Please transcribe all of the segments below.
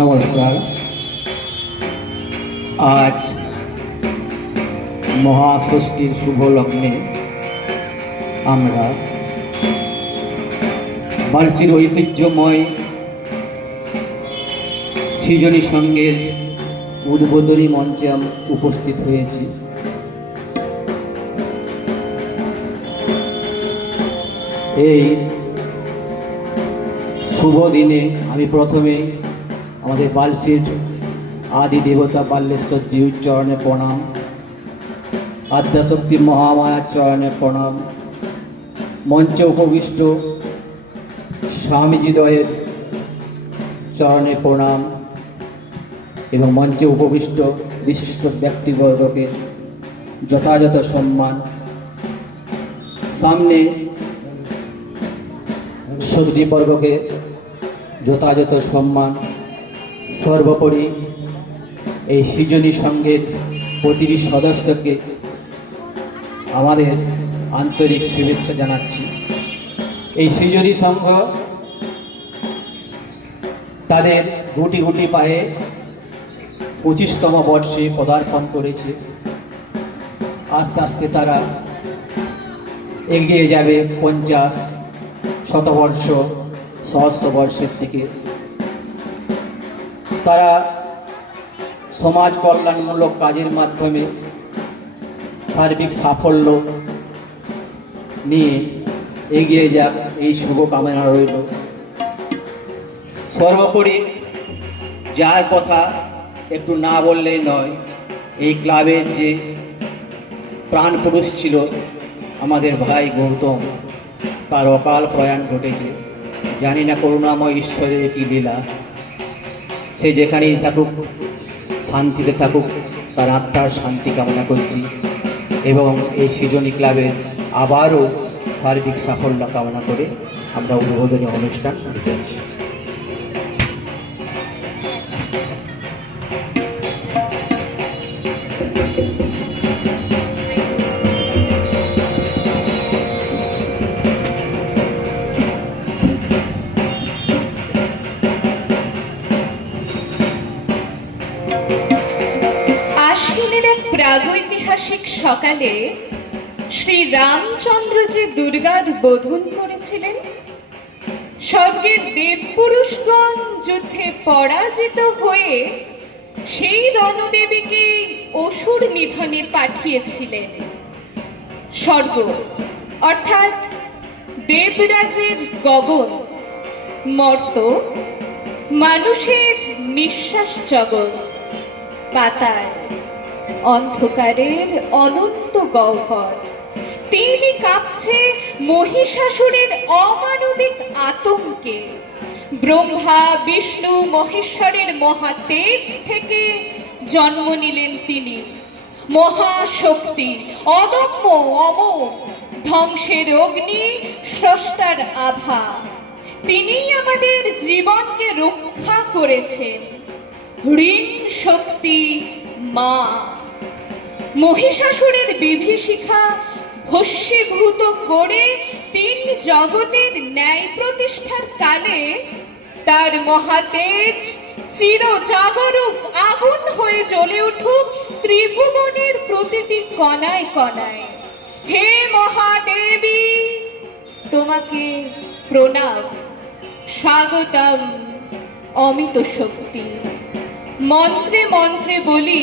নমস্কার। আজ মহাষষ্ঠীর শুভ লগ্নে আমরা বার্ষিক ঐতিহ্যময় সৃজনী সঙ্গের উদ্বোধনী মঞ্চে উপস্থিত হয়েছি। এই শুভ দিনে আমি প্রথমে আমাদের বালসির আদি দেবতা বাল্যেশ্বর জিউর চরণে প্রণাম। আদ্যাশক্তি মহামায়ার চরণে প্রণাম। মঞ্চে উপবিষ্ট স্বামীজিদয়ের চরণে প্রণাম এবং মঞ্চে উপবিষ্ট বিশিষ্ট ব্যক্তিবর্গকে যথাযথ সম্মান। সামনে সবজিবর্গকে যথাযথ সম্মান। সর্বোপরি এই সৃজনী সংঘের প্রতিটি সদস্যকে আমাদের আন্তরিক শুভেচ্ছা জানাচ্ছি। এই সৃজনী সংঘ তাদের গুটি গুটি পায়ে পঁচিশতম বর্ষে পদার্পণ করেছে। আস্তে আস্তে তারা এগিয়ে যাবে পঞ্চাশ শতবর্ষ সহস্র বর্ষের দিকে। তারা সমাজ কল্যাণমূলক কাজের মাধ্যমে সার্বিক সাফল্য নিয়ে এগিয়ে যাক, এই শুভকামনা রইল। সর্বোপরি যার কথা একটু না বললেই নয়, এই ক্লাবের যে প্রাণ পুরুষ ছিল আমাদের ভাই গৌতম, তার অকাল প্রয়াণ ঘটেছে। জানি না করুণাময় ঈশ্বরের কি লীলা। সে যেখানেই থাকুক, শান্তিতে থাকুক, তার আত্মার শান্তি কামনা করছি। এবং এই সৃজনী ক্লাবের আবারও সার্বিক সাফল্য কামনা করে আমরা উদ্বোধনী অনুষ্ঠান শুরু করছি। সকালে শ্রী রামচন্দ্র যে দুর্গার বোধন করেছিলেন। স্বর্গের দেবপুরুষগণ যুদ্ধে পরাজিত হয়ে সেই রণদেবীকে অসুর নিধনে পাঠিয়েছিলেন। স্বর্গ, অর্থাৎ দেবরাজের গগন, মর্ত, মানুষের নিঃশ্বাস জগৎ পাতায় অন্ধকারের অনন্ত গহ্বর। তিনি কাঁপছে মহিষাসুরের অমানবিক আতঙ্কে। ব্রহ্মা, বিষ্ণু, মহেশ্বরের মহাতেজ থেকে জন্ম নিলেন তিনি। মহাশক্তি অদম্য, অমোঘ। ধ্বংসের অগ্নি স্রষ্টার আভা। তিনিই আমাদের জীবনকে রক্ষা করেছেন। ঋণ শক্তি মা। মহিষাসুরের বিভীষিকা ভস্মীভূত করে তিন জগতের ন্যায় প্রতিষ্ঠার কালে তার মহাতেজ চির জাগরুক আগুন হয়ে জ্বলে উঠুক ত্রিভুবনের প্রতিটি কণায় কণায়। হে মহাদেবী, তোমাকে প্রণাম, স্বাগতম অমিত শক্তি। মন্ত্রে মন্ত্রে বলি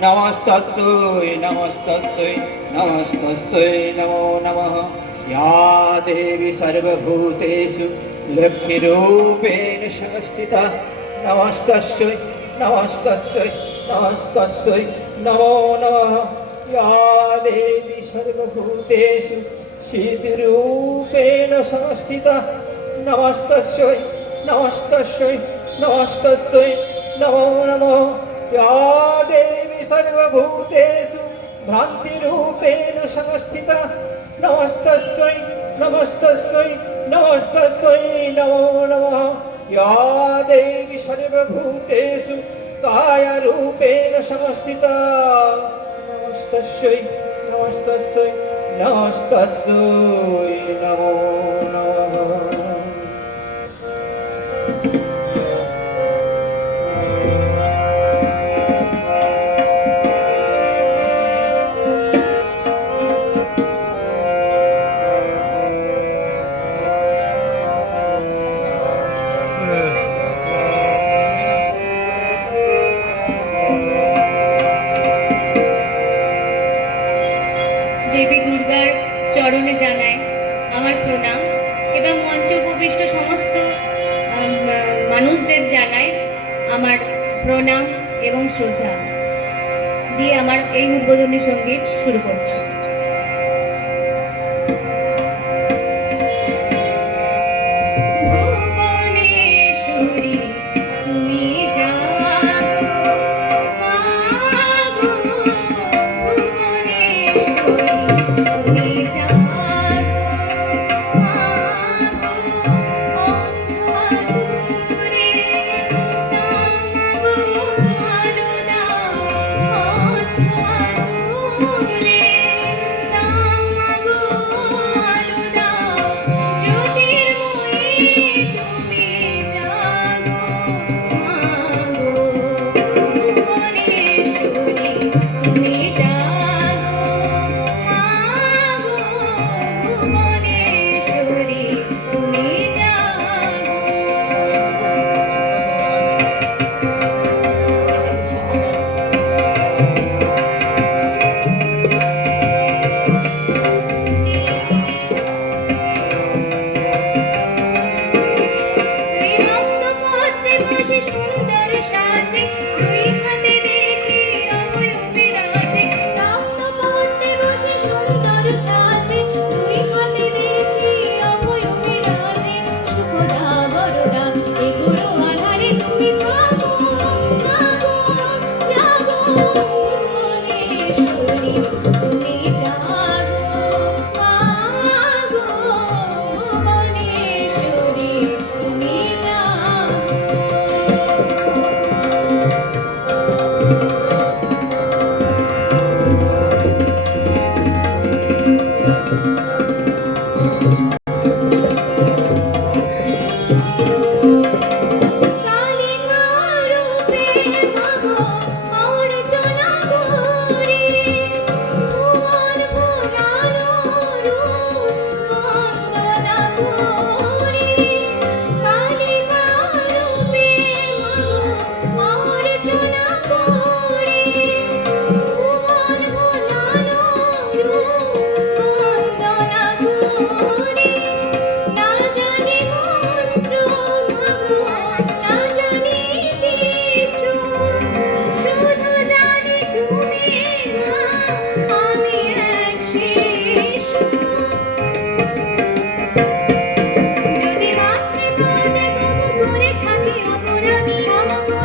नमस्तस्यै नमस्तस्यै नमस्तस्यै नमो नमः या देवी सर्वभूतेषु लक्ष्मीरूपेण संस्थिता नमस्तस्यै नमस्तस्यै नमस्तस्यै नमो नमः या देवी सर्वभूतेषु शीतिरूपेण संस्थिता नमस्तस्यै नमस्तस्यै नमस्तस्यै नमो नमः या देवी सर्वभूतेषु भ्रान्तिरूपेण संस्थिता नमस्तस्यै नमस्तस्यै नमस्तस्यै नमो नमः या देवी सर्वभूतेषु कायरूपेण संस्थिता नमस्तस्यै नमस्तस्यै नमस्तस्यै नमो नमः দিয়ে আমার এই উদ্বোধনী সংগীত শুরু করছি।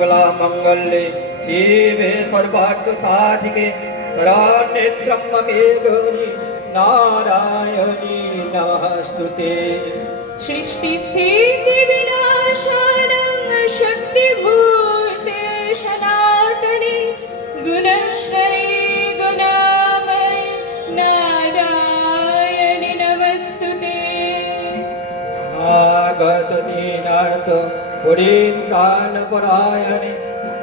मङ्गला मङ्गल्ये सेवे सर्वार्थसाधिके। सरा नेत्रौनि नारायणी नमः सृष्टिस्थिति विनाशक्तिभूते गुणश्री गुणामय। नारायणी नमस्तु ते आगत दीनार्थ पुरीन्द्राणपरायणे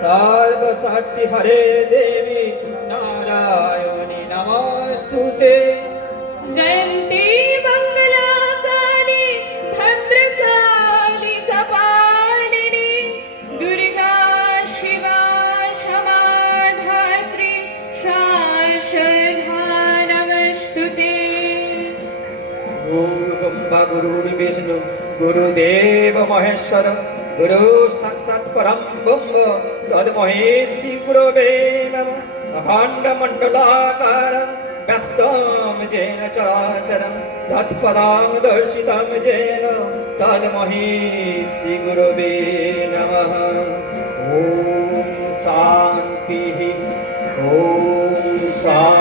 सर्वशक्ति हरे देवी नारायणी नमस्तुते जयन्ती मङ्गलाकाली भद्रकाली कपालिनी दुर्गा शिवा क्षमा धात्री शाश्वता नमस्तुते गुरुब्रह्मा गुरुर्विष्णु गुरुदेव महेश्वर गुरु साक्षात् परं ब्रह्म गुरवे नमः। व्यक्तं येन चराचरं तत्पदां दर्शितं येन तद्महेशि गुरवे नमः। ॐ शान्तिः। ॐ शान्तिः